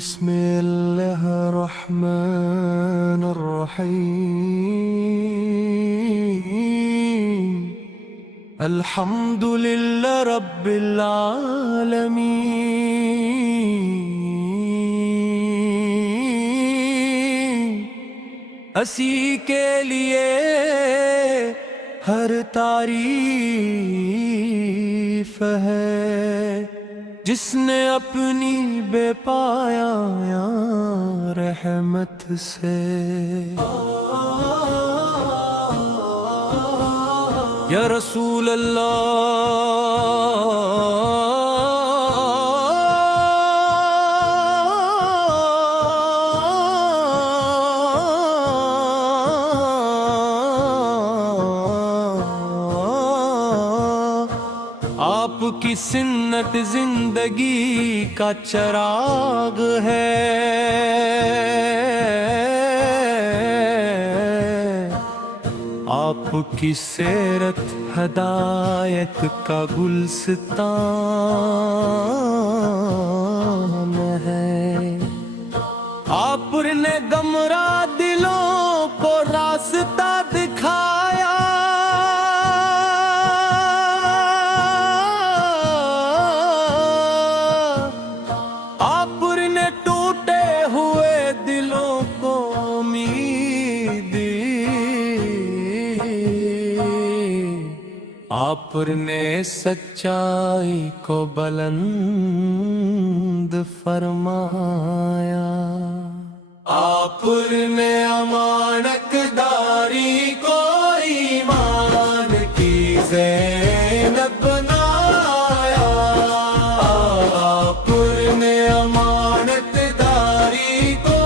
بسم الله الرحمن الرحيم الحمد لله رب العالمين اسی کے لیے ہر تعریف ہے جس نے اپنی بے پایا رحمت سے یا رسول آپ کی سنت زندگی کا چراغ ہے، آپ کی سیرت ہدایت کا گلستان ہے، آپ نے گمراہ دلوں کو راستہ دکھایا، آپ نے ٹوٹے ہوئے دلوں کو امید دی، آپ نے سچائی کو بلند فرمایا، آپ نے امانت داری کو ایمان کی زینت بنایا، آپ نے امانت داری کو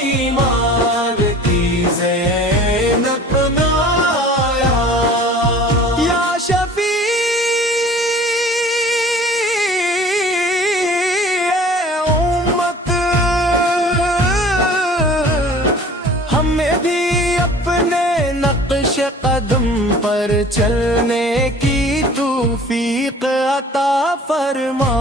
ایمان کی زینت بنایا، یا شفیع امت ہمیں بھی اپنے نقش قدم پر چلنے کی توفیق عطا فرما،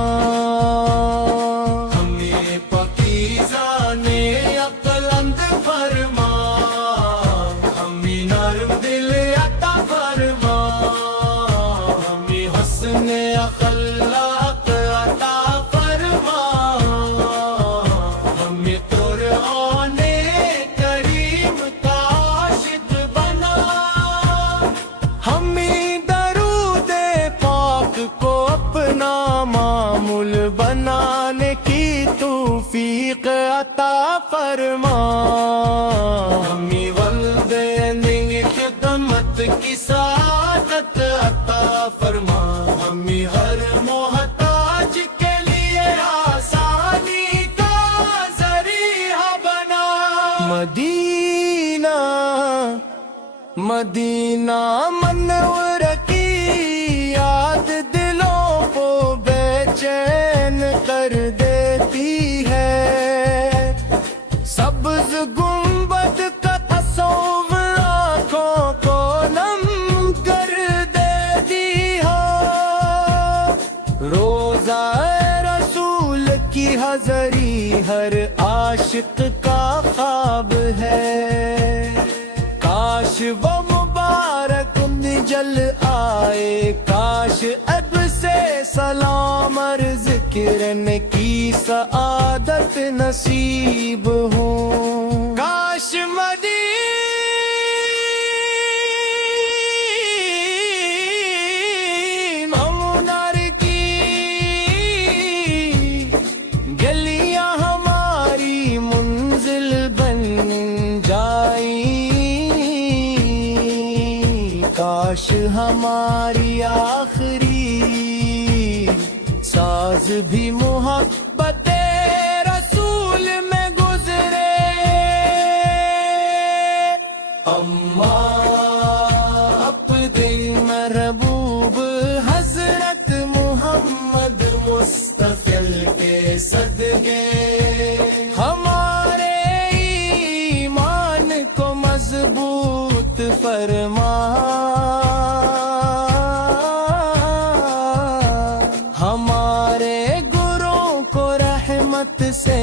ہمیں پاکیزہ نے عقل اند فرما، ہمیں نرم دل عطا فرما، ہمیں حسن اخلاق عطا فرما، ہمیں قرآن کریم کا عاشق بنا، ہمیں درود پاک کو اپنا معمول بنانے کی توفیق عطا فرما، ہمیں والدین خدمت کی سعادت عطا فرما، ہمیں ہر محتاج کے لیے آسانی کا ذریعہ بنا، مدینہ مدینہ منور کی یاد دلوں کو بے چین کر دیتی ہے، سبز گنبد کا تصور آنکھوں کو نم کر دیتی ہے، روضہ رسول کی حضری ہر عاشق کا خواب ہے، کاش وہ مبارک جل آئے، کاش اب سے سلام عرض کرنے کی سعادت نصیب ہو، کاش مدینہ منور کی گلیاں ہماری منزل بن جائیں، کاش ہماری آخری ساز بھی محبت رسول میں گزرے، اماں اپنے محبوب حضرت محمد مصطفی کے صدقے ہمارے ایمان کو مضبوط فرما، ہمارے گروہ کو رحمت سے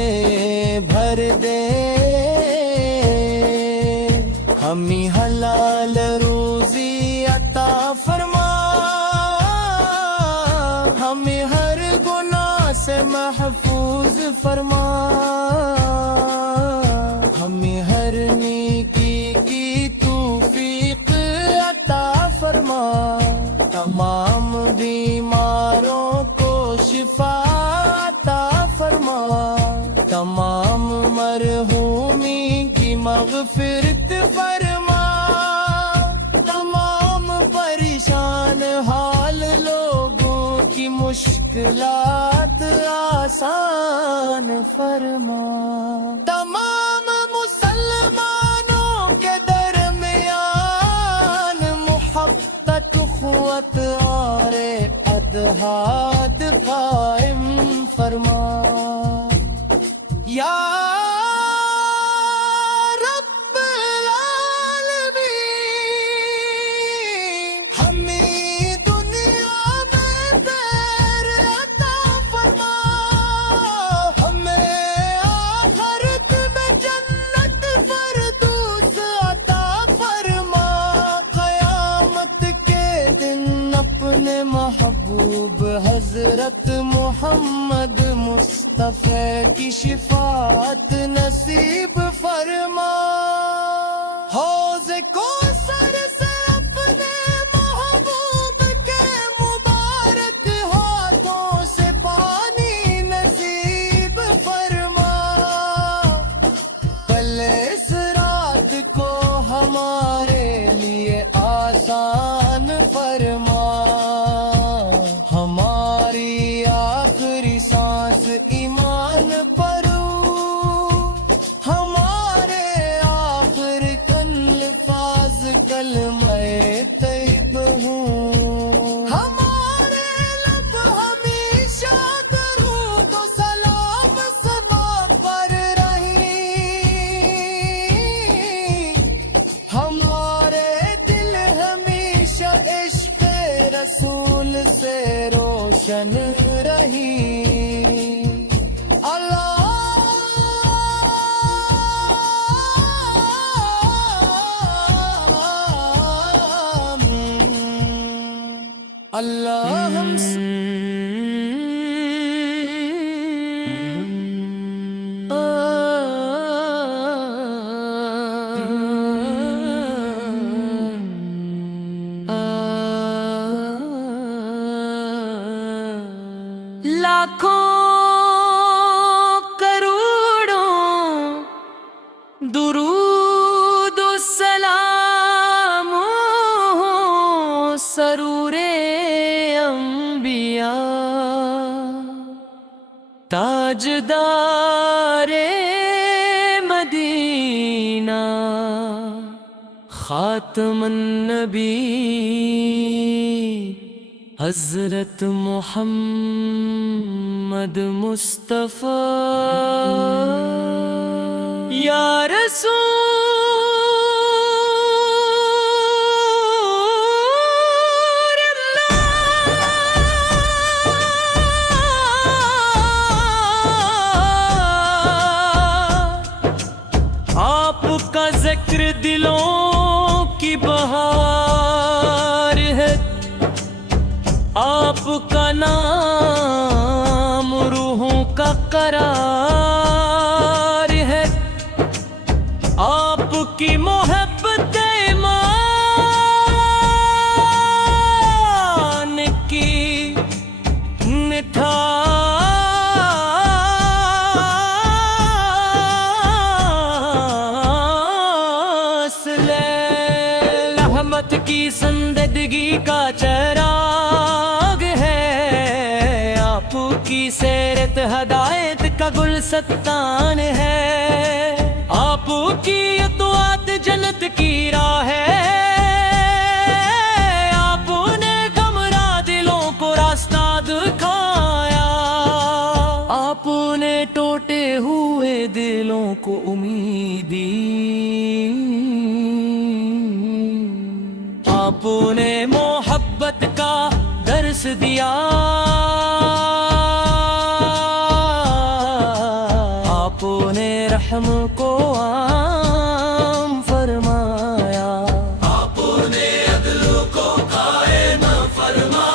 ہمیں ہر گناہ سے محفوظ فرما، ہمیں ہر نیکی کی توفیق عطا فرما، تمام بیماروں کو شفا عطا فرما، تمام مرحومی کی مغفرت فرما، تمام پریشان حال لوگوں کی مشکلات آسان فرما، تمام مسلمانوں کے درمیان محبت اخوت اور اتحاد قائم فرما، یا رب العالمین ہمیں دنیا میں خیر عطا فرما، ہمیں آخرت میں جنت فردوس عطا فرما، قیامت کے دن اپنے محبوب حضرت محمد مصطفیٰ کی شفاعت نصیب فرما، حوض کوثر سے اپنے محبوب کے مبارک ہاتھوں سے پانی نصیب فرما، کل اس رات کو ہمارے لیے آسان فرما، ہماری آخری سانس ایمان پر ہو، ہمارے آخر الفاظ کلمہ طیب ہوں، ہمارے لب ہمیشہ درود و سلام سما پر رہیں، ہمارے دل ہمیشہ عشق رسول سے روشن رہی، اللہ ہم لاکھوں کروڑوں درود و سلام سرور انبیاء، تاجدار مدینہ، خاتم النبی حضرت محمد مصطفیٰ، یا رسول اللہ، آپ کا ذکر دلوں کی بہار ہے، آپ کا نام روحوں کا قرار ہے، آپ کی محبت ایمان کی نٹھاس لے، رحمت کی زندگی کا چراغ ہے، آپ کی سیرت ہدایت کا گلستان ہے، آپ کی اطاعت جنت کی راہ ہے، آپ نے گمراہ دلوں کو راستہ دکھایا، آپ نے ٹوٹے ہوئے دلوں کو امید دی، آپ نے محبت کا درس دیا، آپ نے رحم کو عام فرمایا، آپ نے عدل کو قائم فرمایا،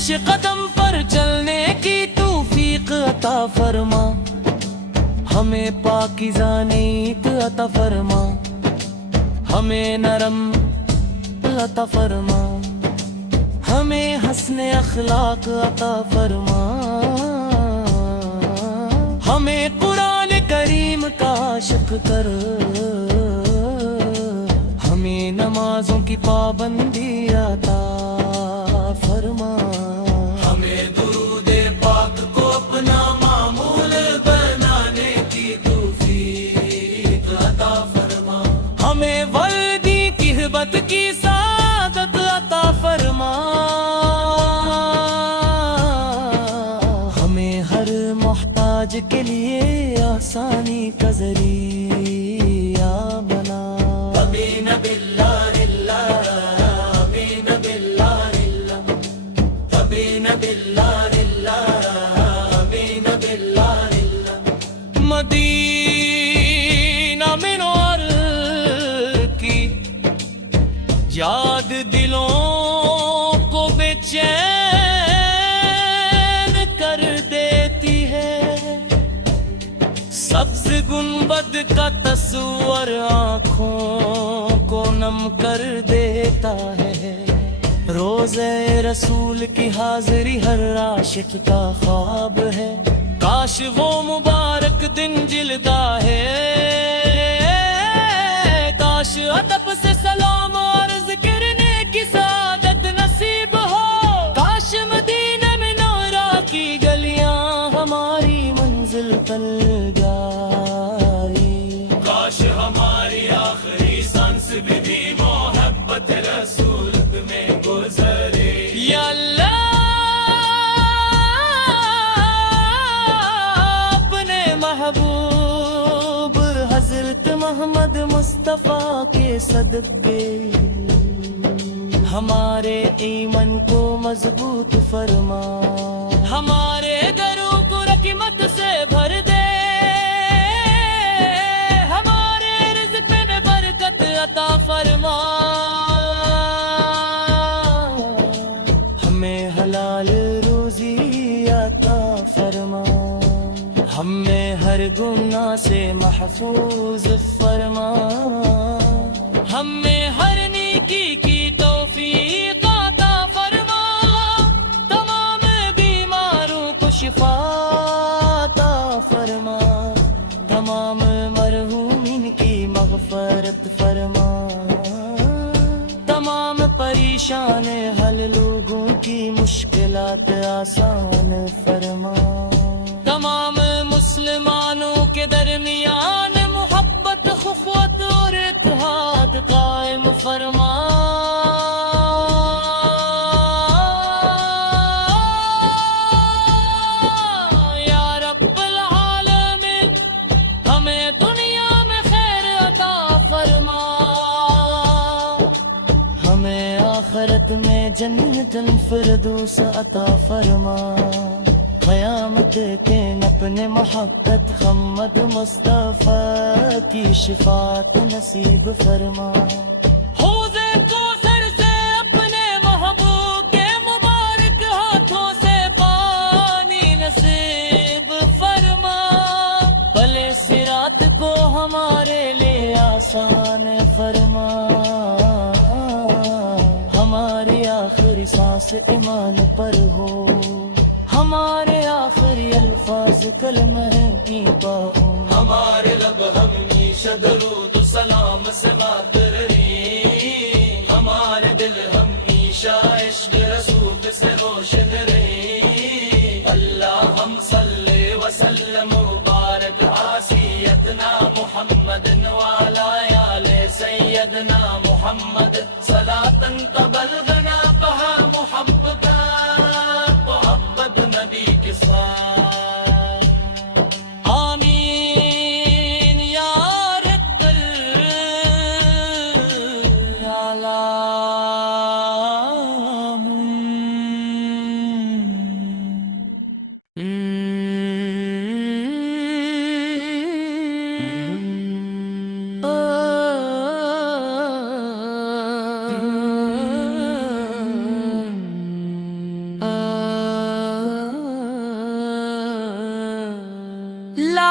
نقش قدم پر چلنے کی توفیق عطا فرما، ہمیں پاکیزہ نیت عطا فرما، ہمیں نرم عطا فرما، ہمیں حسن اخلاق عطا فرما، ہمیں قرآن کریم کا عاشق کر، ہمیں نمازوں کی پابندی عطا فرما، ہمیں درود پاک کو اپنا معمول بنانے کی توفیق عطا فرما، ہمیں ولدی کی ہبت کی سعادت عطا فرما، ہمیں ہر محتاج کے لیے آسانی کا ذریعہ بنا، آمین باللہ للہ، آمین باللہ للہ، آمین باللہ للہ، آمین باللہ للہ۔ مدینہ منور کی یاد دلوں کو بے چین کر دیتی ہے، سبز گنبد کا تصور آنکھوں کو نم کر دیتا ہے، روضہ رسول کی حاضری ہر عاشق کا خواب ہے، کاش وہ مبارک دن جلدا ہے، کاش ادب سے سلام عرض کرنے کی سعادت نصیب ہو، کاش مدینہ منورہ کی گلیاں ہماری منزل تل جائی، کاش ہماری آخری سانس بھی محبت رسول میں گزرے، یا اللہ اپنے محبوب حضرت محمد مصطفیٰ کے صدقے ہمارے ایمان کو مضبوط فرما، ہمارے گھروں کو رحمت سے بھر دے، ہمارے رزق میں برکت عطا فرما، ہمیں حلال روزی عطا فرما، ہمیں ہر گناہ سے محفوظ فرما، ہمیں ہر نیکی کی توفیق عطا فرما، تمام بیماروں کو شفا عطا فرما، تمام مرحومین کی مغفرت فرما، تمام پریشان حل لوگوں کی مشکلات آسان فرما، تمام مسلمانوں کے درمیان محبت اخوت اور اتحاد قائم فرما، یا رب العالمین ہمیں دنیا میں خیر عطا فرما، ہمیں آخرت میں جنت الفردوس عطا فرما، قیامت کے اپنے محبت محمد مصطفیٰ کی شفاعت نصیب فرما، حوض کوثر سے اپنے محبوب کے مبارک ہاتھوں سے پانی نصیب فرما، بھلے صراط کو ہمارے لیے آسان فرما، ہماری آخری سانس ایمان پر ہو، ہمارے آخری الفاظ کلمہ کی پاؤ، ہمارے لب ہمیشہ درود و سلام سے نعت رہی، ہمارے دل ہمیشہ عشق رسول سے روشن رہی، اللہم صلی وسلم مبارک عاسیتنا محمد وعلی آل سیدنا محمد صلاۃ تبلغنا بہا محبت نبی کے ساتھ، آمین یا رب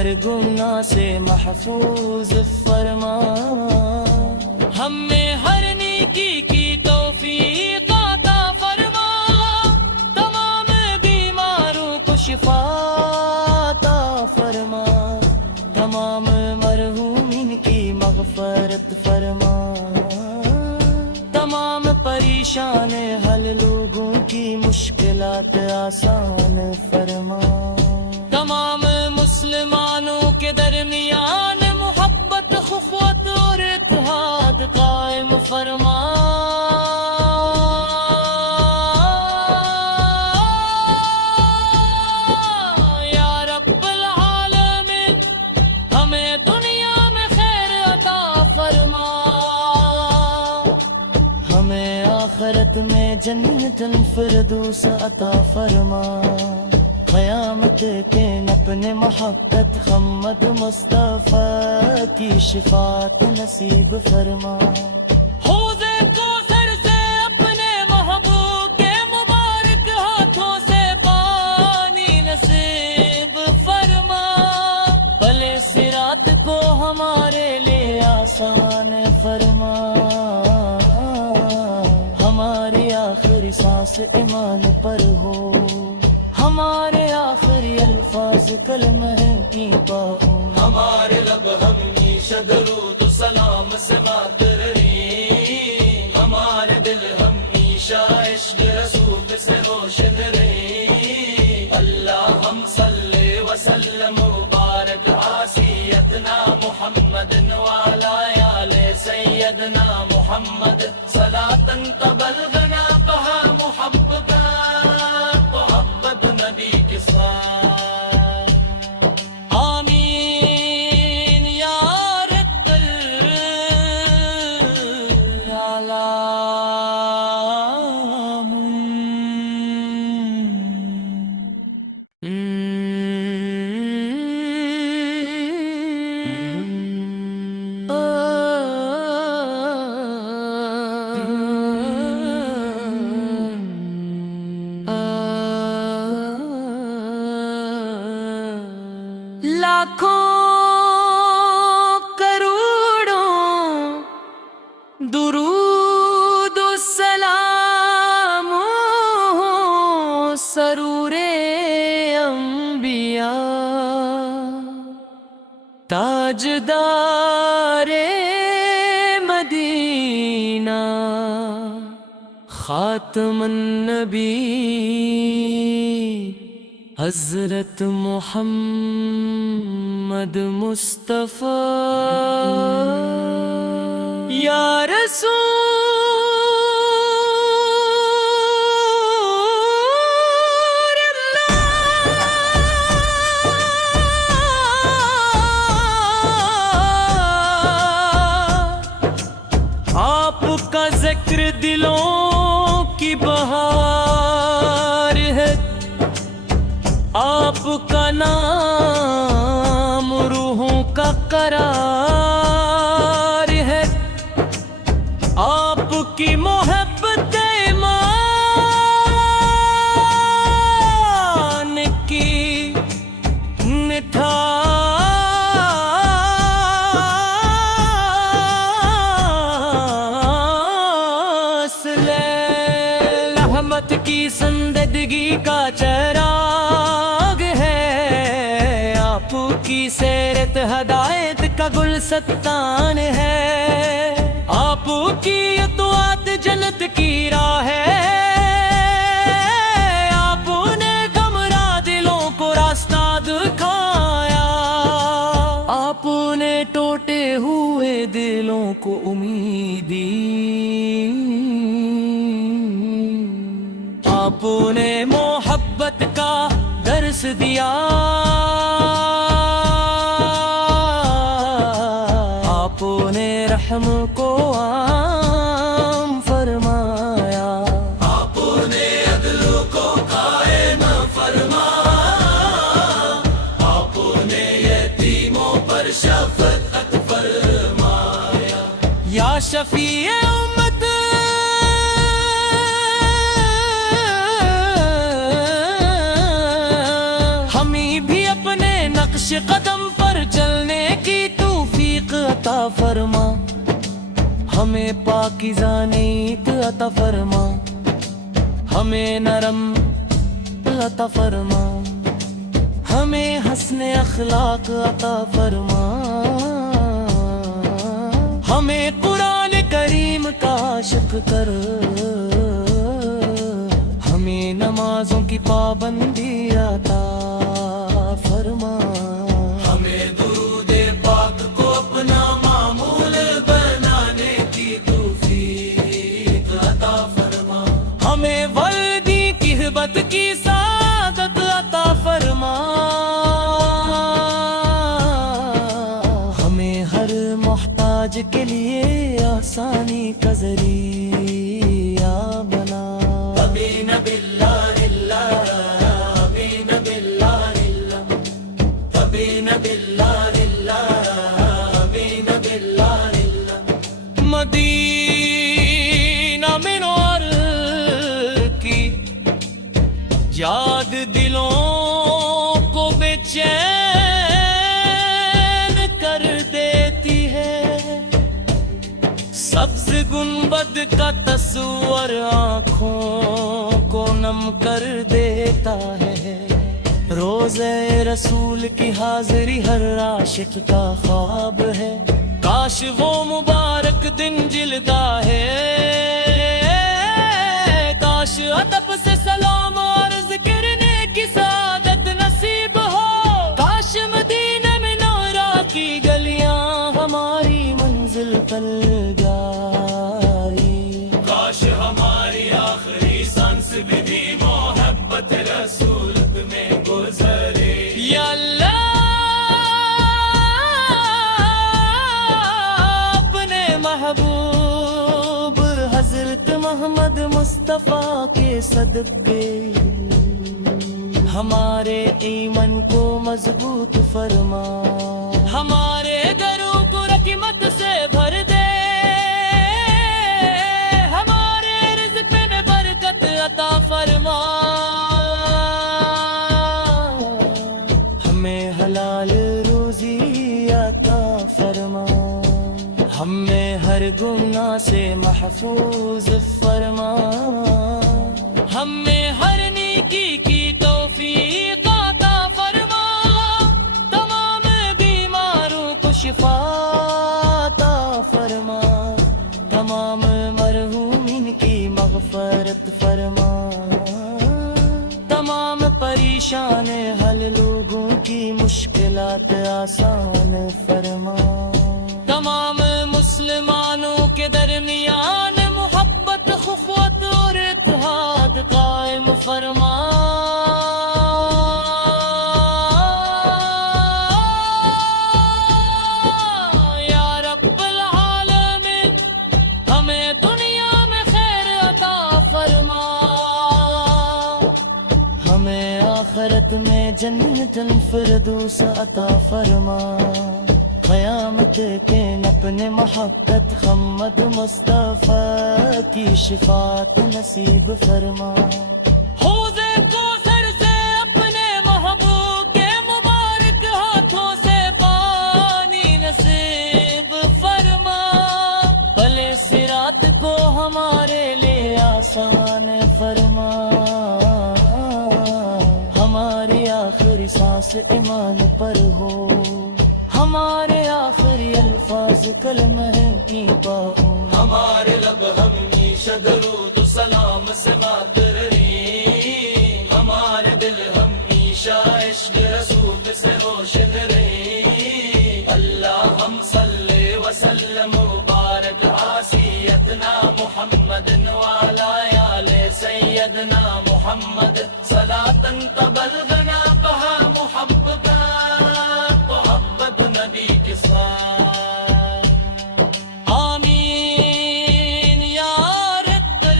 ہر گناہ سے محفوظ فرما، ہمیں ہر نیکی کی توفیق عطا فرما، تمام بیماروں کو شفا عطا فرما، تمام مرحومین کی مغفرت فرما، تمام پریشان حل لوگوں کی مشکلات آسان فرما، تمام مسلمانوں کے درمیان محبت، اخوت اور اتحاد قائم فرما، یا رب العالمین ہمیں دنیا میں خیر عطا فرما، ہمیں آخرت میں جنت الفردوس عطا فرما، قیامت کے اپنے محبت محمد مصطفیٰ کی شفاعت نصیب فرما، حوض کوثر سے اپنے محبوب کے مبارک ہاتھوں سے پانی نصیب فرما، بھلے صراط کو ہمارے لیے آسان فرما، ہماری آخری سانس ایمان پر ہو، ہمارے آخری الفاظ کلمہ کی پاؤ، ہمارے لب ہمیشہ درود و سلام سے مات رہی، ہمارے دل ہمیشہ عشق رسول سے روشن رہی، اللہم صلی وسلم مبارک عاصیتنا محمد وعلی آل سیدنا محمد صلاة تبلغنا بہا محبت نبی کے ساتھ، آمین یا رب لاکھوں کروڑوں درود و سلام سرور انبیاء، تاجدار مدینہ، خاتم النبی حضرت محمد مصطفیٰ، یا رسول اللہ، آپ کا ذکر دلوں کی بہار ہے، آپ کا نام روحوں کا قرار ہے، آپ کی محبت ایمان کی مٹھاس لے، رحمت کی زندگی کا چراغ ہے، آپ کی سیرت ہدایت کا گلستان ہے، آپ کی اطاعت جنت کی راہ ہے، آپ نے گمراہ دلوں کو راستہ دکھایا، آپ نے ٹوٹے ہوئے دلوں کو امید دی، آپ نے محبت کا درس دیا، آپ نے رحم کو عام فرمایا، آپ نے عدل کو قائم فرمایا، آپ نے یتیموں پر شفقت فرمایا، یا شفیع امت ہمیں بھی اپنے نقش نقش قدم پر چلنے کی توفیق عطا فرما، ہمیں پاکیزہ نیت عطا فرما، ہمیں نرم عطا فرما، ہمیں حسن اخلاق عطا فرما، ہمیں قرآن کریم کا عاشق کر، ہمیں نمازوں کی پابندی عطا فرما، ہمیں درود پاک کو اپنا معمول بنانے کی توفیق عطا فرما، ہمیں وردی کی ہبت کی سعادت عطا فرما، ہمیں ہر محتاج کے لیے آسانی کا ذریعہ بنا، آمین باللہ اللہ، آمین باللہ اللہ، آمین باللہ اللہ، آمین باللہ اللہ۔ مدینہ منور کی یاد دلوں کو بے چین کر دیتی ہے، سبز گنبد کا تصور آنکھوں کو نم کر دیتا ہے، روزے رسول کی حاضری ہر عاشق کا خواب ہے، کاش وہ مبارک دن جلدا ہے، کاش ادب سے سلام اور ذکر کی سعادت نصیب ہو، کاش مدینہ منورہ کی گلیاں ہماری منزل تل جائی، کاش ہماری آخری سانس بھی محبت رسول میں گزرے، یا اللہ اپنے محبوب حضرت محمد مصطفیٰ کے صدقے ہمارے ایمان کو مضبوط فرما، ہمارے گھروں کو رحمت سے بھر دے، ہمارے رزق میں برکت عطا فرما، ہمیں حلال روزی عطا فرما، ہمیں ہر گناہ سے محفوظ فرما، ہمیں ہر نیکی کی توفیق عطا فرما، تمام بیماروں کو شفا عطا فرما، تمام مرحومین کی مغفرت فرما، تمام پریشان حل لوگوں کی مشکلات آسان فرما، تمام مسلمانوں کے درمیان محبت اخوت اور اتحاد قائم فرما، یا رب العالمین ہمیں دنیا میں خیر عطا فرما، ہمیں آخرت میں جنت الفردوس عطا فرما، قیامت کے دن اپنے محبت محمد مصطفیٰ کی شفاعت نصیب فرما، حوض کوثر سے اپنے محبوب کے مبارک ہاتھوں سے پانی نصیب فرما، بھلے صراط کو ہمارے لیے آسان فرما، ہماری آخری سانس ایمان پر ہو، ہمارے آخری الفاظ کلمہ کی پاؤ، ہمارے لب ہمیشہ درود و سلام سے ماتر رہی، ہمارے دل ہمیشہ عشق رسول سے روشن رہی، اللہم صلی وسلم مبارک عاصیتنا محمد وعلی آل سیدنا محمد صلاة تبلغنا بہا محبتا محبت نبی کے ساتھ، آمین یا رب العالمین۔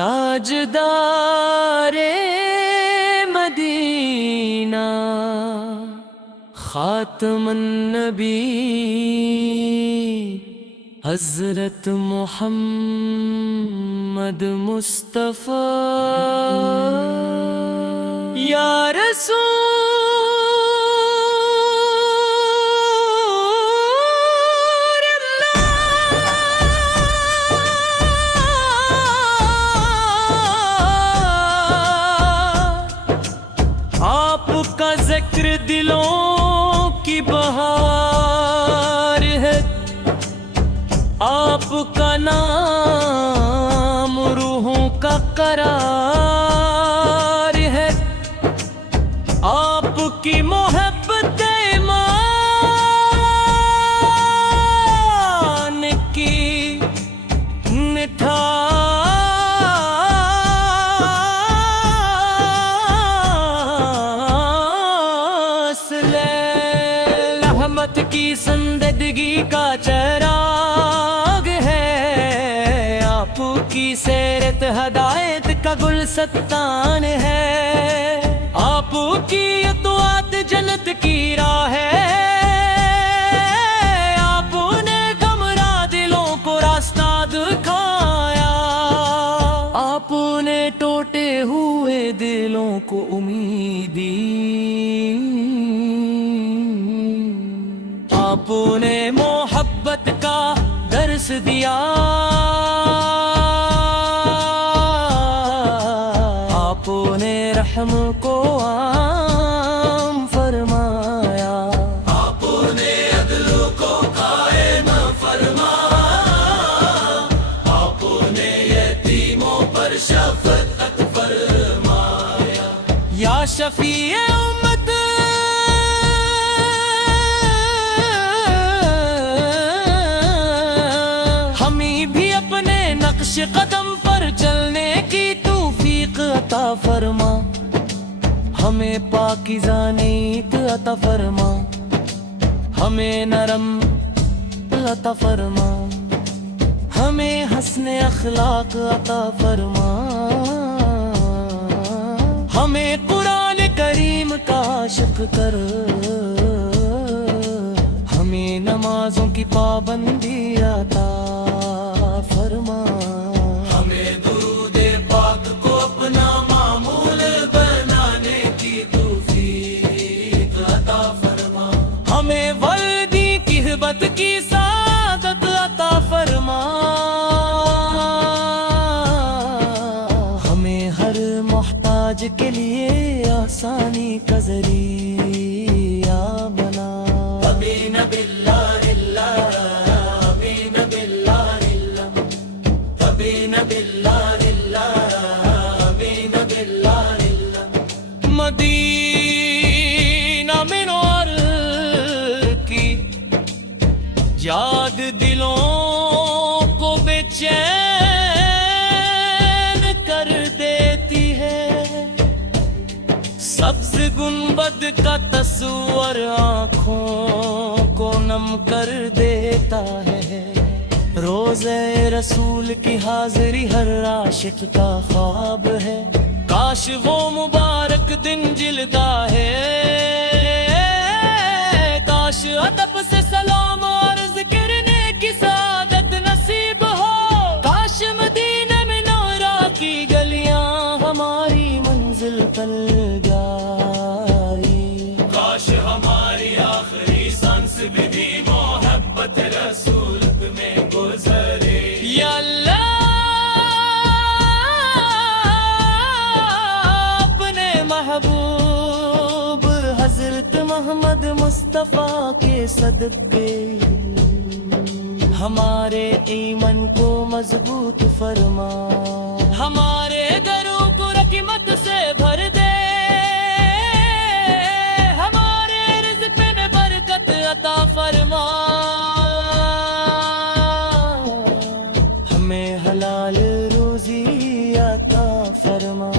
تاجدار مدینہ خاتم النبی حضرت محمد مصطفیٰ یا رسول اللہ، آپ کا ذکر دلوں کی بہار ہے، آپ کا نام روحوں کا قرار ہے، آپ کی محبت ایمان کی نٹھاس لے، رحمت کی زندگی کا چراغ ہے، آپ کی سیرت ہدایت کا گلستان ہے، آپ کی اطاعت جنت کی راہ ہے، آپ نے گمراہ دلوں کو راستہ دکھایا، آپ نے ٹوٹے ہوئے دلوں کو امید دی، آپ نے محبت کا درس دیا، آپ نے رحم کو عام فرمایا، آپ نے عدل کو قائم فرمایا، آپ نے یتیموں پر شفقت فرمایا، یا شفیع امت ہمیں بھی اپنے نقش قدم پر چلنے کی توفیق عطا فرما، ہمیں پاکیزہ نیت عطا فرما، ہمیں نرم عطا فرما، ہمیں حسن اخلاق عطا فرما، ہمیں قرآن کریم کا عاشق کر، ہمیں نمازوں کی پابندی عطا فرما، ہمیں درود پاک کو اپنا معمول بنانے کی توفیق عطا فرما، ہمیں ولدی کی ہبت کی سعادت عطا فرما، ہمیں ہر محتاج کے لیے آسانی کا ذریعہ بنا، آمین باللہ اللہ، آمین باللہ اللہ، آمین باللہ اللہ، آمین باللہ اللہ، مدینہ منور کی یاد دلوں کو بے چین کر دیتی ہے، سبز گنبد کا تصور آنکھوں کو نم کر دیتا ہے، روزے رسول کی حاضری ہر عاشق کا خواب ہے، کاش وہ مبارک دن جلدا ہے، کاش ادب سے سلام عرض کرنے کی سعادت نصیب ہو، کاش مدینہ منورہ کی گلیاں ہماری منزل تل جائی، کاش ہماری آخری سانس بھی محبت رسول میں گزرے، یا اللہ اپنے محبوب حضرت محمد مصطفیٰ کے صدقے ہمارے ایمان کو مضبوط فرما، ہمارے گھروں کو رحمت سے بھر دے، ہمارے رزق میں برکت عطا فرما، ہمیں حلال روزی عطا فرما،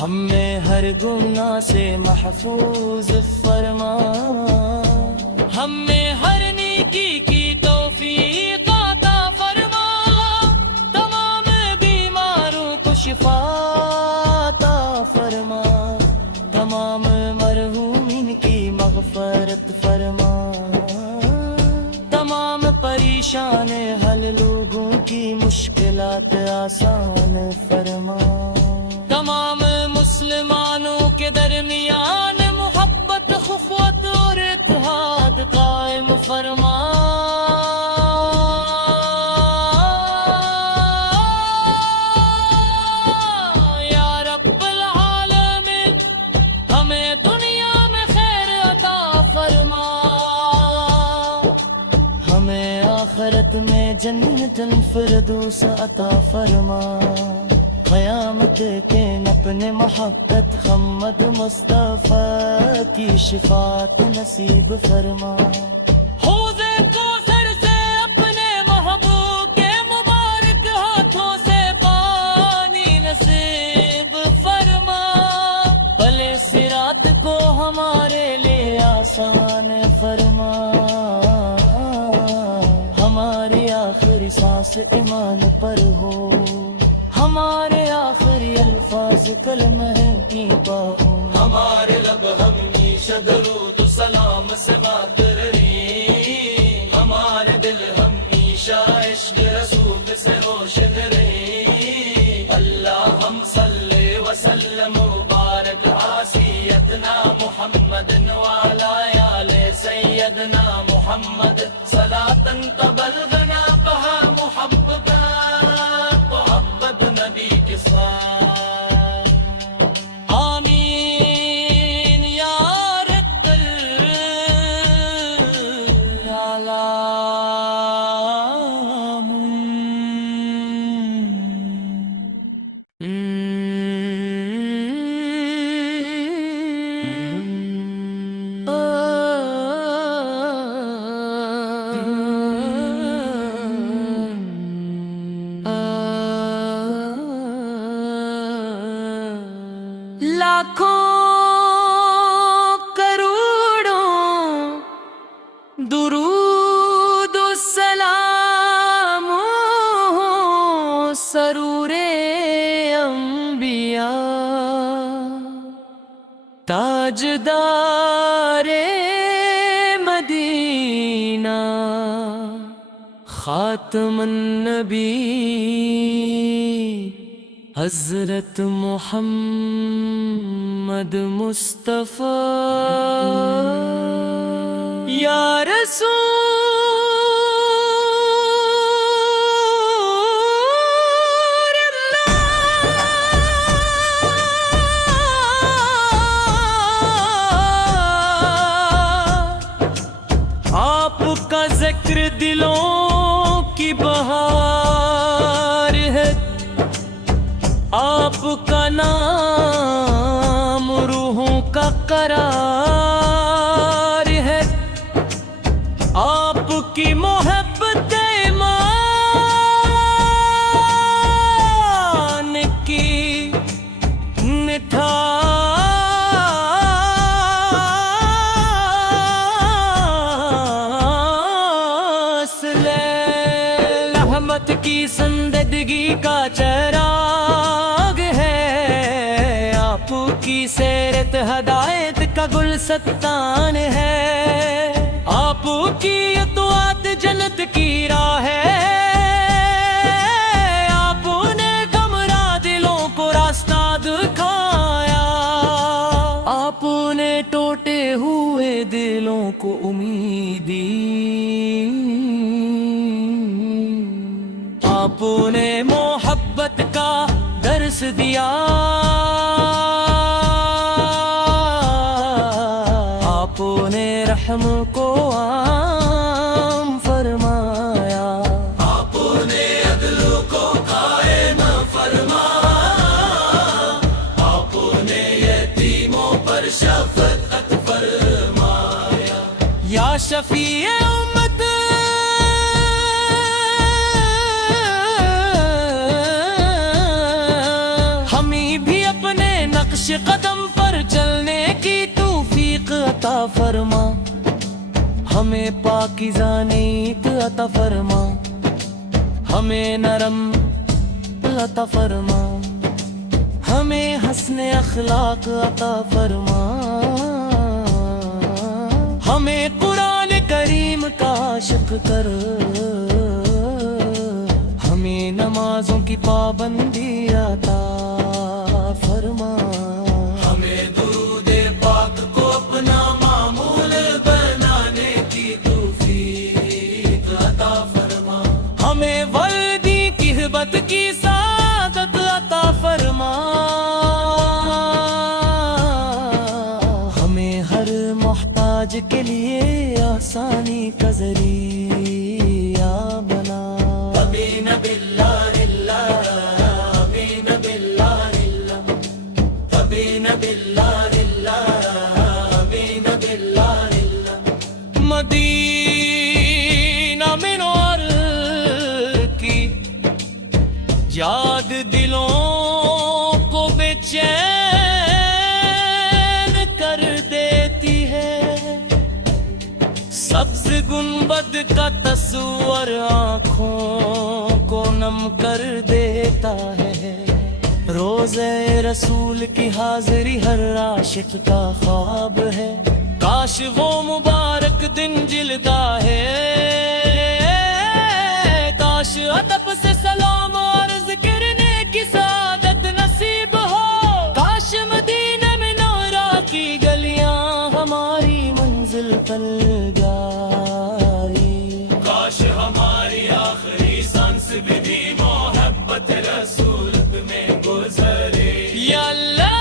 ہمیں ہر گناہ سے محفوظ فرما، ہمیں ہر نیکی کی توفیق عطا فرما، تمام بیماروں آسان فرما۔ تمام مسلمانوں کے درمیان محبت، اخوت اور اتحاد قائم فرما۔ یا رب العالمین ہمیں دنیا میں خیر عطا فرما، ہمیں آخرت میں جنت الفردوس عطا فرما۔ قیامت کے اپنے محبت محمد مصطفیٰ کی شفاعت نصیب فرما۔ حوض کوثر سے اپنے محبوب کے مبارک ہاتھوں سے پانی نصیب فرما۔ بھلے صراط کو ہمارے لیے آسان فرما، ہماری آخری سانس ایمان پر ہو، ہمارے آخری الفاظ کلمہ کی پاؤ، ہمارے لب ہمیشہ درود و سلام سے بات رہی، ہمارے دل ہمیشہ عشق رسول سے روشن رہی۔ اللہم صلی وسلم مبارک سیدنا محمد وعلی آل سیدنا محمد صلاۃ تبلغنا بہا محبت نبی کے ساتھ۔ آمین یا رب لاکھوں کروڑوں درود و سلام سرور انبیاء، تاجدار مدینہ، خاتم النبی حضرت محمد مصطفیٰ۔ یا رسول اللہ، آپ کا ذکر دلوں کی بہار ہے، آپ کا نام روحوں کا قرار ہے، آپ کی محبت ایمان کی مٹھاس لے، رحمت کی زندگی کا چراغ ہے، آپ کی سیرت ہدایت کا گلستان ہے، آپ کی اطاعت جنت کی راہ ہے، آپ نے گمراہ دلوں کو راستہ دکھایا، آپ نے ٹوٹے ہوئے دلوں کو امید دی، آپ نے محبت کا درس دیا، آپ نے رحم کو عام فرمایا، آپ نے عدل کو قائم فرمایا، آپ نے یتیموں پر شفقت فرمایا۔ یا شفیع امت ہمیں بھی اپنے نقش قدم پر چلنے کی توفیق عطا فرما، ہمیں پاکیزہ نیت عطا فرما، ہمیں نرم عطا فرما، ہمیں حسن اخلاق عطا فرما، ہمیں قرآن کریم کا عاشق کر، ہمیں ہمیں نمازوں کی پابندی عطا فرما، ہمیں درود پاک کو اپنا معمول بنانے کی توفیق عطا فرما، ہمیں وردی کی ہبت کی سعادت عطا فرما، ہمیں ہر محتاج کے لیے آسانی کا ذریعہ بنا، آمین باللہ اللہ، آمین باللہ اللہ، آمین باللہ اللہ، آمین باللہ اللہ۔ مدینہ منور کی یاد دلوں کو بے چین کر دیتی ہے، سبز گنبد کا تصور آنکھوں کو نم کر دیتا ہے، روزے رسول کی حاضری ہر عاشق کا خواب ہے، کاش وہ مبارک دن جلتا ہے، کاش ادب سے سلام عرض کرنے کی سعادت نصیب ہو، کاش مدینہ منورہ کی گلیاں ہماری منزل تل جائے، کاش ہماری آخری سانس بھی محبت رسول میں گزرے، یا اللہ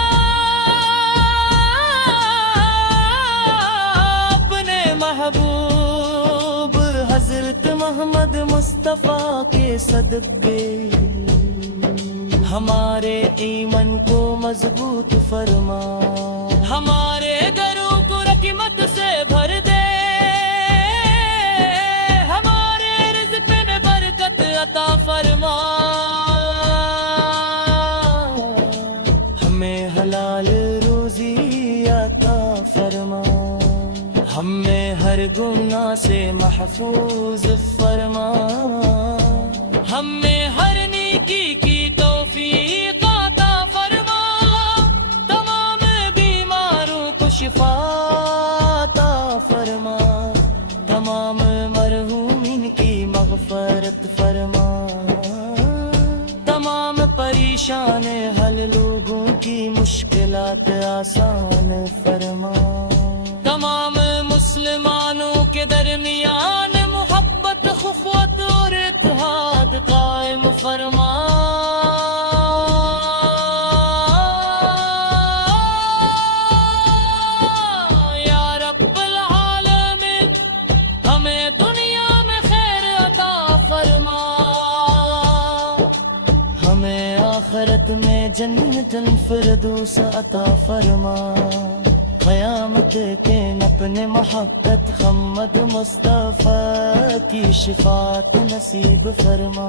اپنے محبوب حضرت محمد مصطفیٰ کے صدقے ہمارے ایمان کو مضبوط فرما، ہمارے گھروں کو رحمت سے بھر دے، ہمارے رزق میں برکت عطا فرما، ہمیں حلال روزی عطا فرما، ہمیں ہر گناہ سے محفوظ فرما، ہمیں ہر نیکی کی توفیق عطا فرما، تمام بیماروں کو شفا عطا فرما، تمام مرحومین کی مغفرت فرما، تمام پریشان حل لوگوں کی مشکلات آسان فرما، تمام مسلمانوں کے درمیان محبت اخوت اور اتحاد قائم فرما، یا رب العالمین ہمیں دنیا میں خیر عطا فرما، ہمیں آخرت میں جنت الفردوس عطا فرما، قیامت کے اپنے محبت محمد مصطفیٰ کی شفاعت نصیب فرما،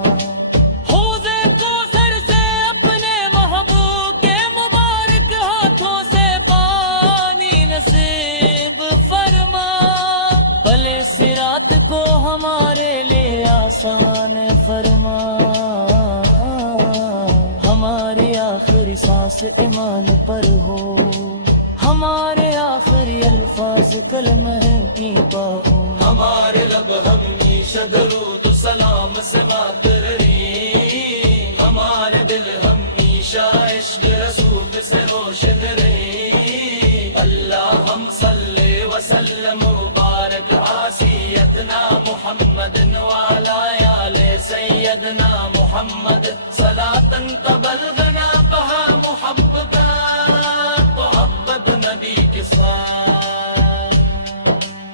حوض کوثر سے اپنے محبوب کے مبارک ہاتھوں سے پانی نصیب فرما، بھلے صراط کو ہمارے لیے آسان فرما، ہماری آخری سانس ایمان پر ہو، ہمارے آخری الفاظ کلمہ کی پاؤ، ہمارے لب ہمیشہ درود و سلام سے مات رہی، ہمارے دل ہمیشہ عشق رسول سے روشن رہی، اللہم صلی وسلم مبارک عاصیتنا محمد وعلی آل سیدنا محمد صلاة تبلغنا بہا محبت نبی کے ساتھ،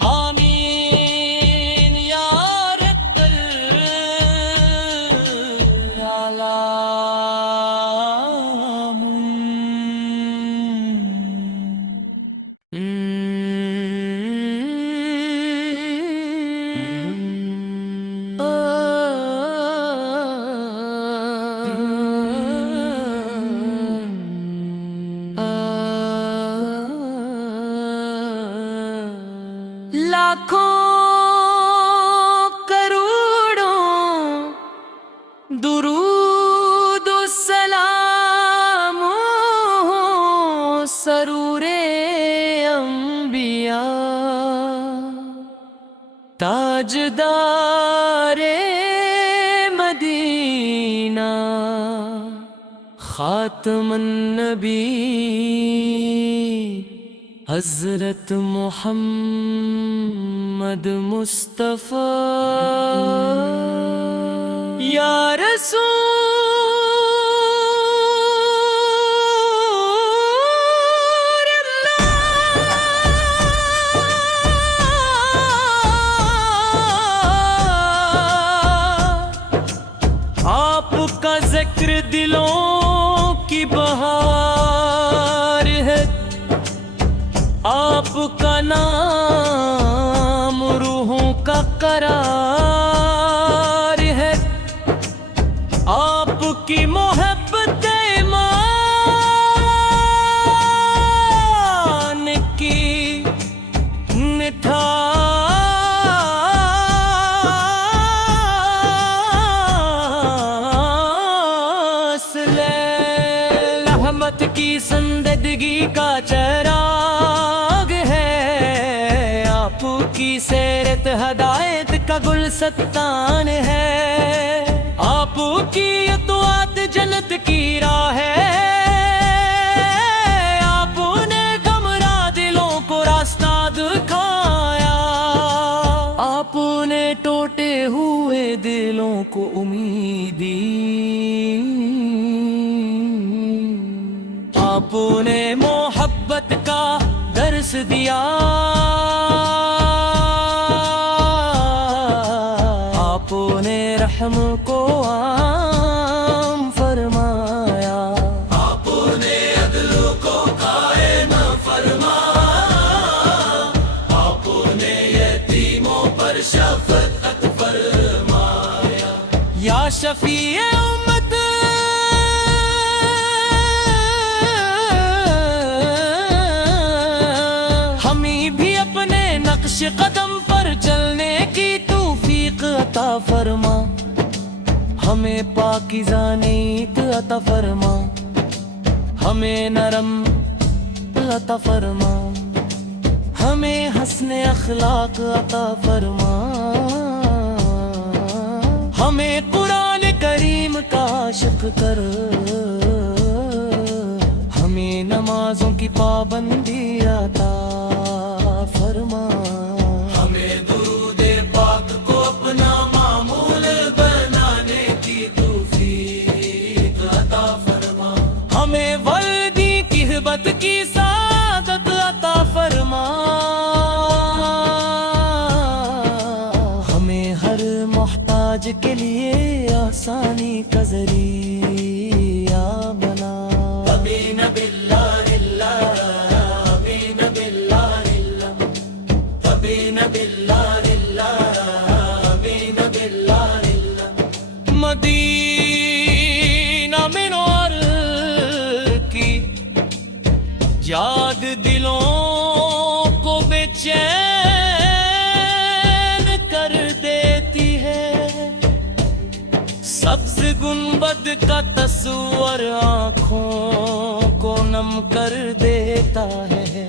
آمین یا رب درود و سلام سرور انبیاء تاجدار مدینہ خاتم النبی حضرت محمد مصطفیٰ یا رسول اللہ، آپ کا ذکر دلوں کی بہار ہے، آپ کا نام روحوں کا قرار ہے، آپ کی محبت ایمان کی مٹھاس رحمت کی زندگی کا چراغ ہے، آپ کی سیرت ہدایت کا گلستان ہے، آپ کی اطاعت جنت کی راہ ہے، آپ نے گمراہ دلوں کو راستہ دکھایا، آپ نے ٹوٹے ہوئے دلوں کو امید دی، آپ نے محبت کا درس دیا، آپ نے رحم کو عام فرمایا، آپ نے عدل کو قائم فرمایا، آپ نے یتیموں پر شفقت فرمایا، یا شفیع امت ہمیں بھی اپنے نقش قدم پر چلنے کی توفیق عطا فرما، ہمیں پاکیزہ نیت عطا فرما، ہمیں نرم عطا فرما، ہمیں حسن اخلاق عطا فرما، ہمیں قرآن کریم کا عاشق کر، ہمیں نمازوں کی پابندی عطا فرما، ہمیں درود پاک کو اپنا معمول بنانے کی توفیق عطا فرما، ہمیں ولدی کی ہبت کی سعادت عطا فرما، ہمیں ہر محتاج کے لیے آسانی کا ذریعہ بنا، آمین باللہ اللہ، آمین باللہ اللہ، آمین باللہ اللہ، آمین باللہ اللہ، مدینہ منور کی یاد دلوں کو بے چین کر دیتی ہے، سبز گنبد کا تصور آنکھوں کو نم کر دیتا ہے،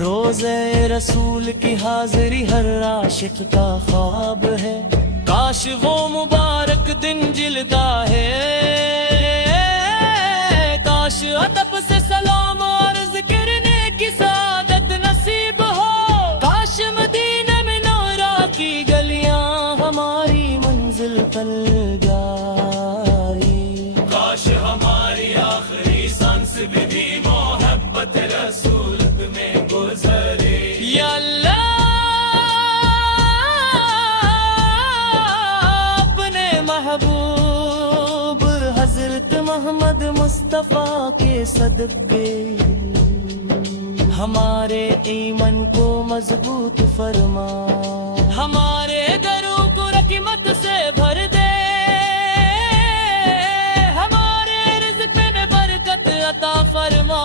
روزے رسول کی حاضری ہر عاشق کا خواب ہے، کاش وہ مبارک دن جلتا ہے، کاش ادب سے سلام عرض کرنے کی سعادت نصیب ہو، کاش مدینہ منورہ کی گلیاں ہماری منزل تل جائی، کاش ہماری آخری سانس بھی محبت رسول میں گزرے، یا اللہ اپنے محبوب حضرت محمد مصطفیٰ کے صدقے ہمارے ایمان کو مضبوط فرما، ہمارے گھروں کو رحمت سے بھر دے، ہمارے رزق میں برکت عطا فرما،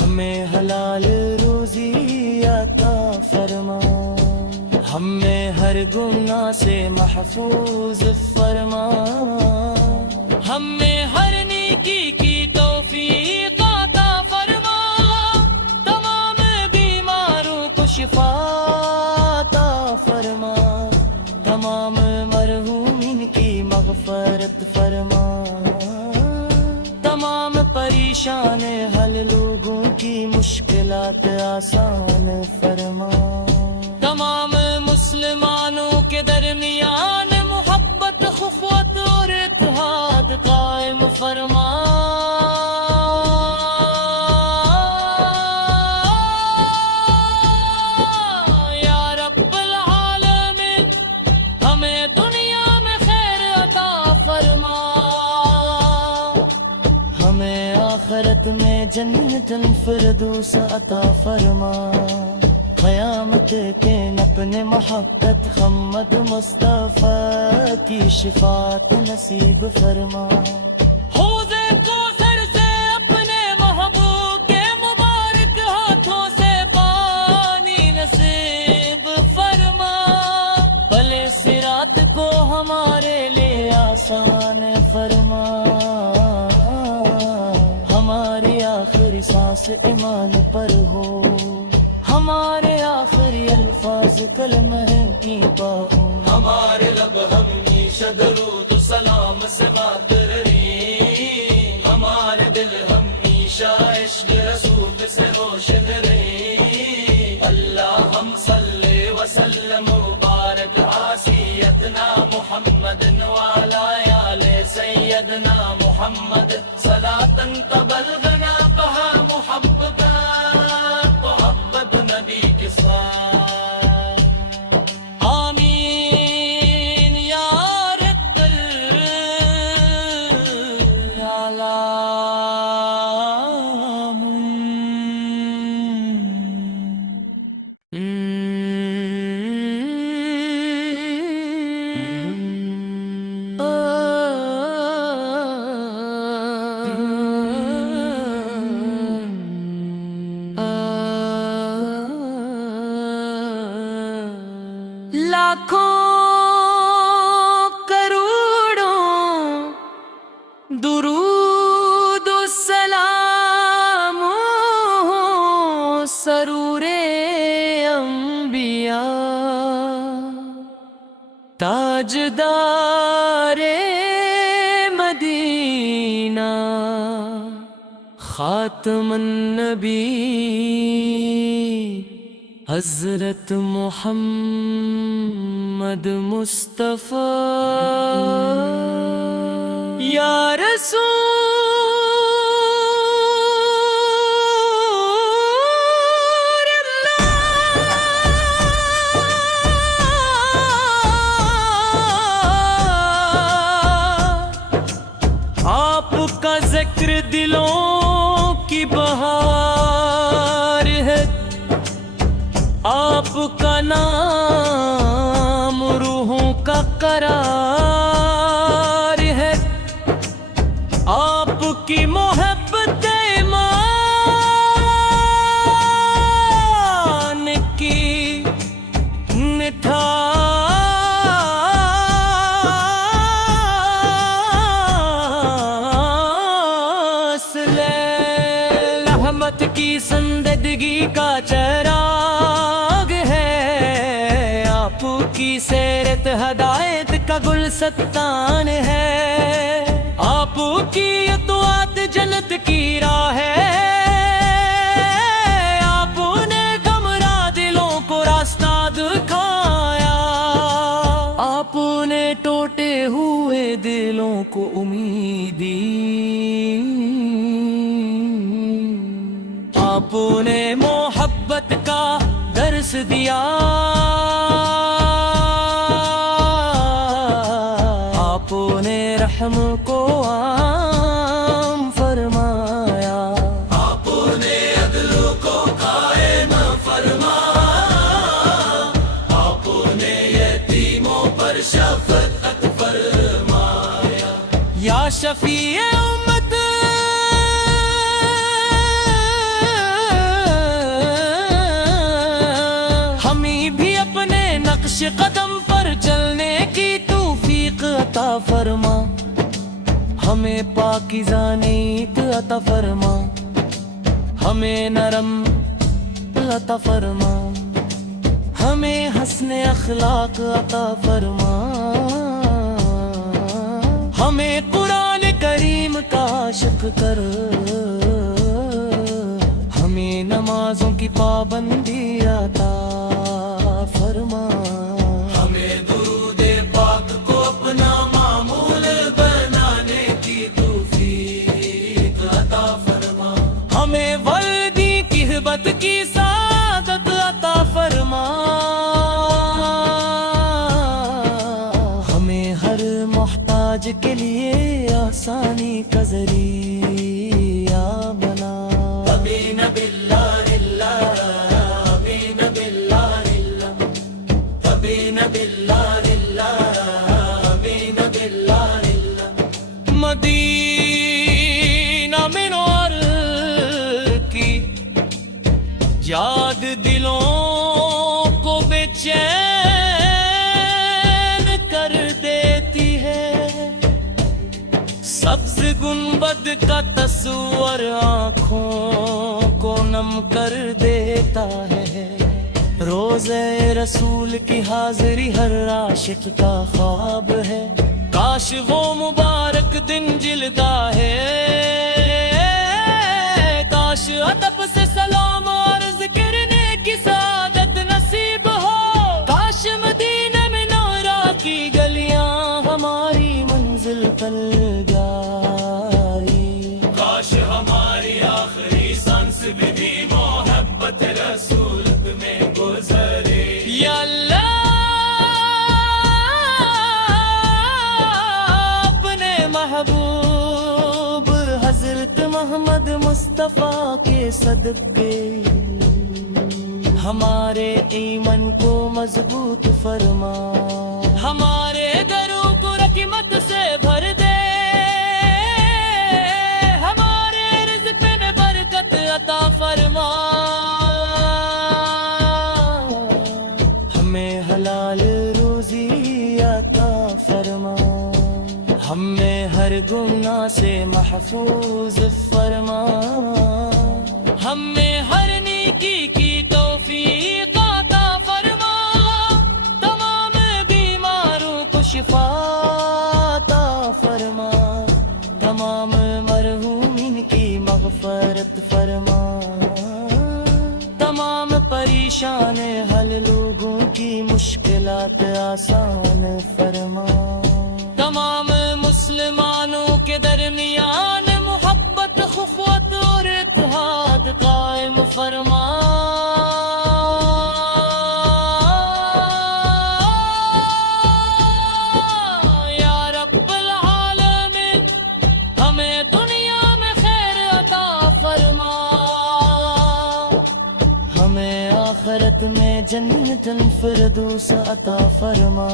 ہمیں حلال روزی عطا فرما، ہمیں ہر گناہ سے محفوظ فرما، ہمیں ہر نیکی کی توفیق عطا فرما، تمام بیماروں کو شفا عطا فرما، تمام مرحومین کی مغفرت مغفرت فرما، تمام پریشان حل لوگوں کی مشکلات آسان فرما، تمام مسلمانوں کے درمیان محبت اخوت اور اتحاد قائم فرما، یا رب العالمین ہمیں دنیا میں خیر عطا فرما، ہمیں آخرت میں جنت الفردوس عطا فرما، قیامت کے اپنے محبت محمد مصطفیٰ کی شفاعت نصیب فرما، حوض کوثر سے اپنے محبوب کے مبارک ہاتھوں سے پانی نصیب فرما، بھلے صراط کو ہمارے لیے آسان فرما، ہماری آخری سانس ایمان پر ہو، ہمارے آخری الفاظ کلمہ کی پاؤ، ہمارے لب ہمیشہ درود و سلام سے ماتر رہی، ہمارے دل ہمیشہ عشق رسول سے روشن رہی، اللہم صلی وسلم مبارک عاسیتنا محمد وعلی آل سیدنا محمد صلاة تبلغنا بہا محبت نبی کے ساتھ، آمین یا رب لاکھوں کروڑوں درود و سلام سرور انبیاء، تاجدار مدینہ، خاتم النبی حضرت محمد مصطفیٰ، یا رسول اللہ، آپ کا ذکر دلوں کی بہار ہے، آپ کا نام روحوں کا قرار ہے، آپ کی محبت ایمان کی نٹھاس لے، رحمت کی زندگی کا چراغ ہے، آپ کی سیرت ہدایت کا گلستان ہے، آپ کی اطاعت جنت کی راہ ہے، آپ نے گمراہ دلوں کو راستہ دکھایا، آپ نے ٹوٹے ہوئے دلوں کو امید دی، آپ نے محبت کا درس دیا، آپ نے رحم کو عام فرمایا، آپ نے عدل کو قائم فرمایا، آپ نے یتیموں پر شفقت فرمایا، یا شفیع امت ہمیں بھی اپنے نقش قدم پر چلنے کی توفیق عطا فرما، ہمیں پاکیزہ نیت عطا فرما، ہمیں نرم عطا فرما، ہمیں حسن اخلاق عطا فرما، ہمیں قرآن کریم کا عاشق کر، ہمیں نمازوں کی پابندی عطا فرما، ہمیں درود پاک کو اپنا معمول بنانے کی توفیق عطا فرما، ہمیں ولدی کی ہبت کی سعادت عطا فرما، ہمیں ہر محتاج کے لیے آسانی کا ذریعہ بنا، آمین باللہ اللہ، آمین باللہ اللہ، آمین باللہ اللہ، آمین باللہ اللہ۔ مدینہ منور کی یاد دلوں کو بے چین کر دیتی ہے، سبز گنبد کا تصور آنکھوں کو نم کر دیتا ہے، روزے رسول کی حاضری ہر عاشق کا خواب ہے، کاش وہ مبارک دن جلدا ہے، کاش ادب سے سلام اور ذکر کی سعادت نصیب ہو، کاش مدینہ منورہ کی گلیاں ہماری منزل تل جائے، کاش ہماری آخری سانس بھی محبت رسول میں گزرے، یا اللہ اپنے محبوب حضرت محمد مصطفیٰ کے صدقے ہمارے ایمان کو مضبوط فرما، ہمارے گھروں کو رحمت سے بھر دے، ہمارے رزق میں برکت عطا فرما، ہمیں حلال روزی عطا فرما، ہمیں ہر گناہ سے محفوظ فرما، ہمیں ہر نیکی کی توفیق عطا فرما، تمام بیماروں کو شفا عطا فرما، تمام مرحومین کی مغفرت فرما، تمام پریشان حل لوگوں کی مشکلات آسان فرما، تمام مسلمانوں کے درمیان محبت اخوت اور اتحاد قائم فرما، یا رب العالمین ہمیں دنیا میں خیر عطا فرما، ہمیں آخرت میں جنت الفردوس عطا فرما،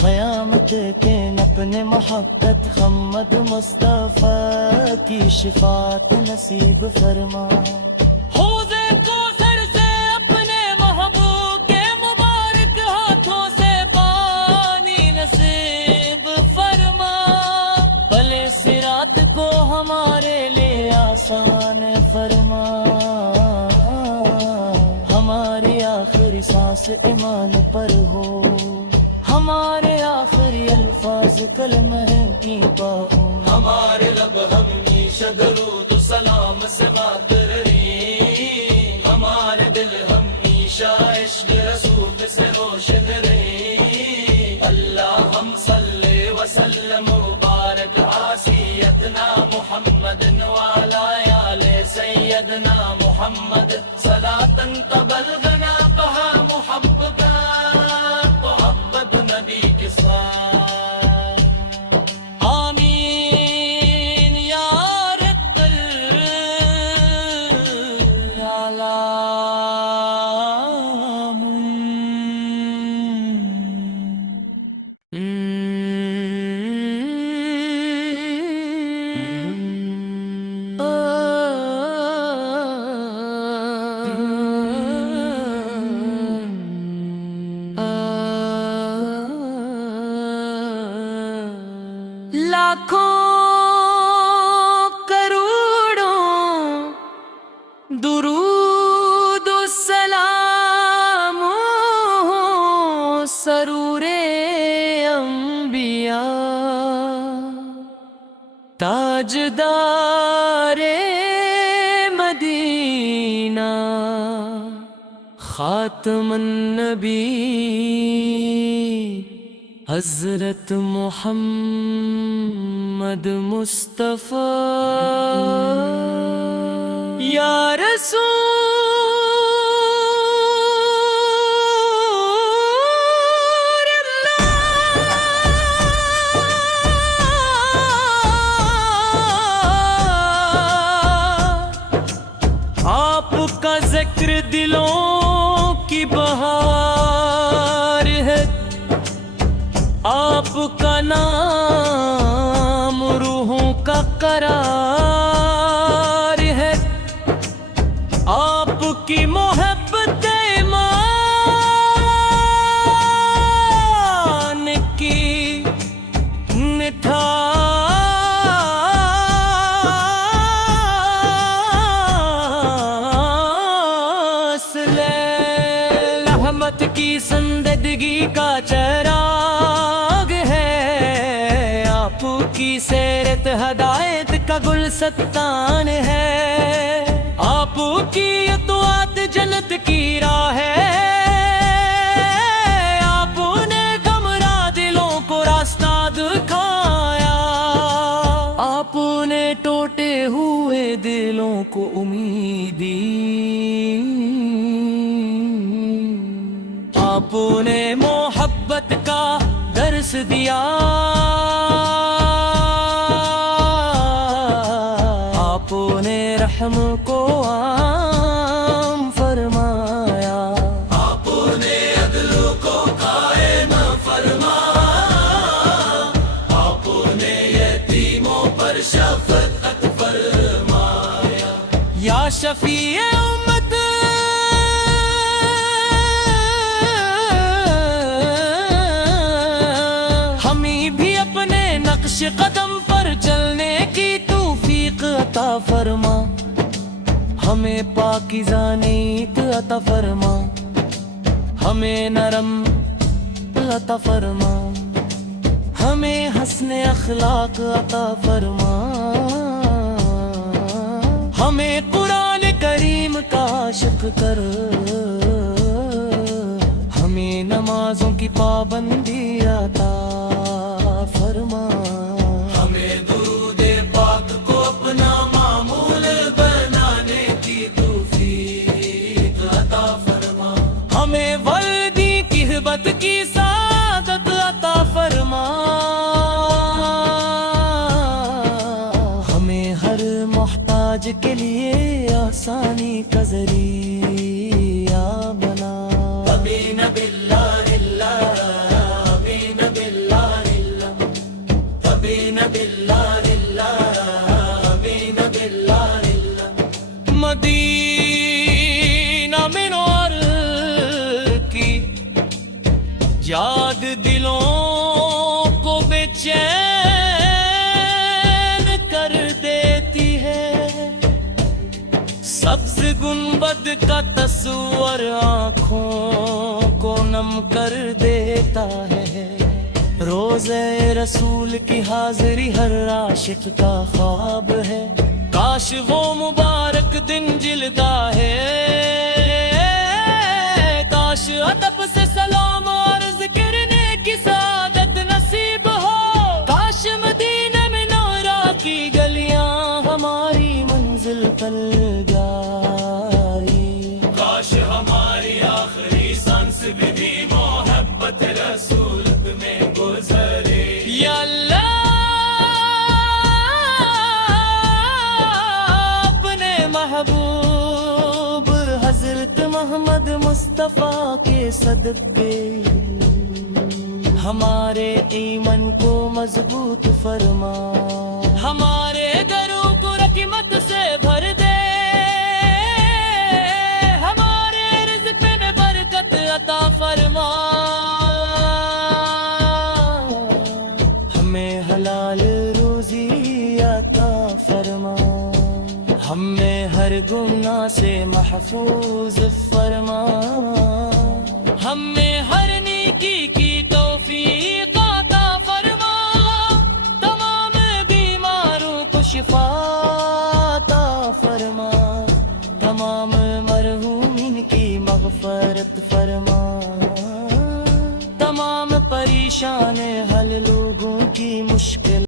قیامت کے اپنے محبت محمد مصطفیٰ کی شفاعت نصیب فرما، حوض کوثر سے اپنے محبوب کے مبارک ہاتھوں سے پانی نصیب فرما، بھلے صراط کو ہمارے لیے آسان فرما، ہماری آخری سانس ایمان پر ہو، ہمارے آخری الفاظ کلمہ کی پاؤ، ہمارے لب ہمیشہ درود و سلام سے بات رہی، ہمارے دل ہمیشہ عشق رسول سے روشن رہی، اللہم صلی وسلم مبارک سیدنا محمد وعلی آل سیدنا محمد صلاۃ تبلغنا بہا محبت نبی کے ساتھ، آمین یا رب لاکھوں کروڑوں درود و سلام سرور انبیاء تاجدار مدینہ خاتم النبی حضرت محمد مصطفیٰ یا رسول اللہ، آپ کا ذکر دلوں کی بہار ہے، آپ کا نام روحوں کا قرار ہے، آپ کی محبت ایمان کی مٹھاس لے، رحمت کی زندگی کا چراغ ہے، آپ کی سیرت ہدایت کا گلستان ہے، آپ کی اطاعت جنت کی راہ ہے، آپ نے گمراہ دلوں کو راستہ دکھایا، آپ نے ٹوٹے ہوئے دلوں کو امید دی، آپ نے محبت کا درس دیا، آپ نے رحم کو عام فرمایا، آپ نے عدل کو قائم فرمایا، آپ نے یتیموں پر شفقت فرمایا، یا شفیع امت ہمیں بھی اپنے نقش قدم پر چلنے کی توفیق عطا فرما، ہمیں پاکیزہ نیت عطا فرما، ہمیں نرم عطا فرما، ہمیں حسن اخلاق عطا فرما، ہمیں قرآن کریم کا عاشق کر، ہمیں نمازوں کی پابندی عطا فرما، ہمیں درود پاک کو اپنا معمول بنانے کی توفیق عطا فرما، ہمیں وردی کی ہبت کی سعادت عطا فرما، ہمیں ہر محتاج کے لیے آسانی کا ذریعہ بنا، آمین باللہ اللہ، آمین باللہ اللہ، آمین باللہ اللہ، آمین باللہ اللہ، مدینہ منور کی یاد دلوں کو بے چین کر دیتی ہے، سبز گنبد کا تصور آنکھوں کو نم کر دیتا ہے، روزے رسول کی حاضری ہر عاشق کا خواب ہے، کاش وہ مبارک دن جلدا ہے، کاش ادب سے سلام عرض کرنے کی سعادت نصیب ہو، کاش مدینہ منورہ کی گلیاں ہماری منزل تل جائی، کاش ہماری آخری سانس بھی محبت رسول میں گزرے، یا اللہ اپنے محبوب حضرت محمد مصطفیٰ کے صدقے ہمارے ایمان کو مضبوط فرما، ہمارے گھروں کو رحمت سے بھر دے، ہمارے رزق میں برکت عطا فرما، ہمیں حلال روزی عطا فرما، ہمیں ہر گناہ سے محفوظ فرما، ہمیں ہر نیکی کی توفیق عطا فرما، تمام بیماروں مغفرت فرما، تمام پریشان حل لوگوں کی مشکل